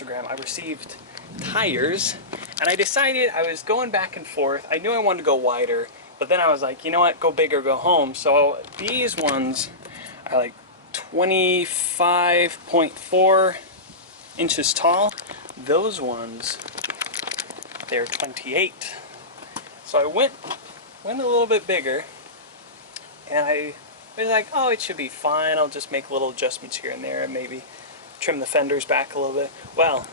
Instagram, I received tires, and I decided I was going back and forth. I knew I wanted to go wider, but then I was like, you know what, go big or go home. So these ones are like 25.4 inches tall. Those ones, they're 28. So I went a little bit bigger, and I was like, oh, it should be fine. I'll just make little adjustments here and there and maybe trim the fenders back a little bit. Well,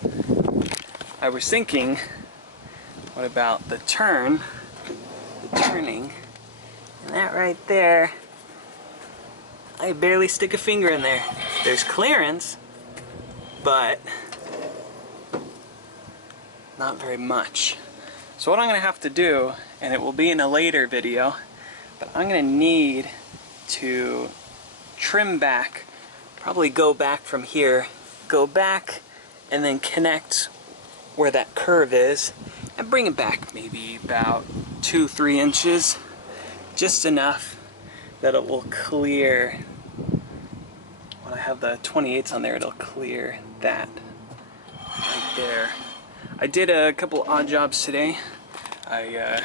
I was thinking, what about the turning, and that right there, I barely stick a finger in there. There's clearance, but not very much. So what I'm gonna have to do, and it will be in a later video, but I'm gonna need to trim back, probably go back from here, go back and then connect where that curve is and bring it back maybe about 2-3 inches, just enough that it will clear. When I have the 28s on there, it'll clear that right there. I did a couple odd jobs today. I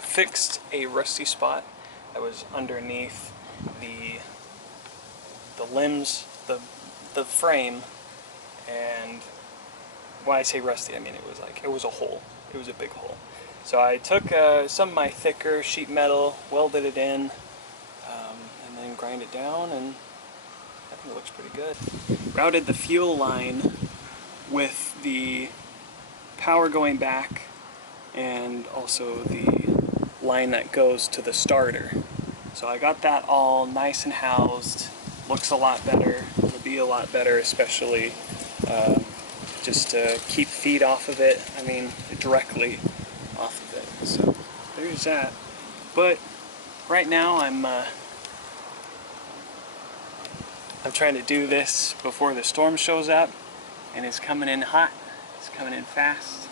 fixed a rusty spot that was underneath the limbs, the frame, and when I say rusty, I mean it was a hole. It was a big hole. So I took some of my thicker sheet metal, welded it in, and then grind it down, and I think it looks pretty good. Routed the fuel line with the power going back and also the line that goes to the starter. So I got that all nice and housed. Looks a lot better. It'll be a lot better, especially just to keep feet off of it. I mean, directly off of it. So there's that. But right now I'm trying to do this before the storm shows up, and it's coming in hot. It's coming in fast.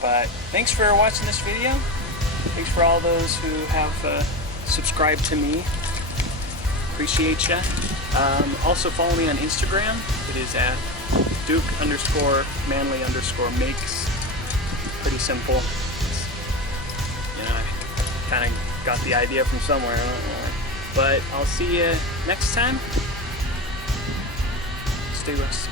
But thanks for watching this video. Thanks for all those who have subscribed to me. Appreciate ya. Also follow me on Instagram. It is at Duke_Manley_makes. Pretty simple. You know, I kind of got the idea from somewhere. I don't know. But I'll see you next time. Stay rusty.